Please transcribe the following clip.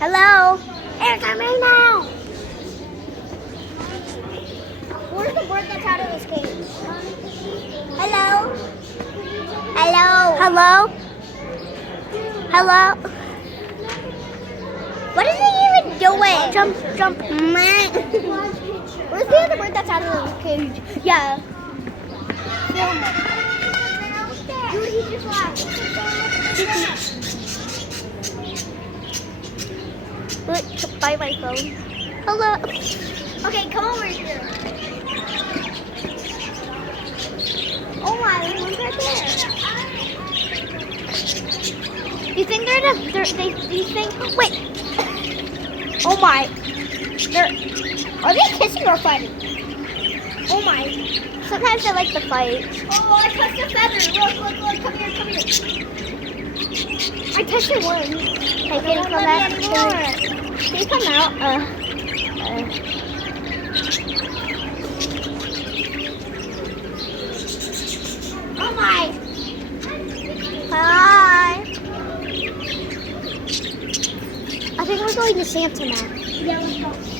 Hello? Answer me now! Where's the bird that's out of this cage? Hello? Hello? Hello? Hello? What is he even doing? Jump. Where's the other bird that's out of the cage? Yeah. Dude, he just left. Look, by my phone. Hello. Okay, come over here. Oh my, there's one right there. You think you think, wait. Oh my. Are they kissing or fighting? Oh my. Sometimes they like to fight. Oh, I touched a feather. Look, come here. I touched it once. Hey, can you come back? Can you come out? Oh my. Hi. I think we're going to Santa now. Yeah, let's go.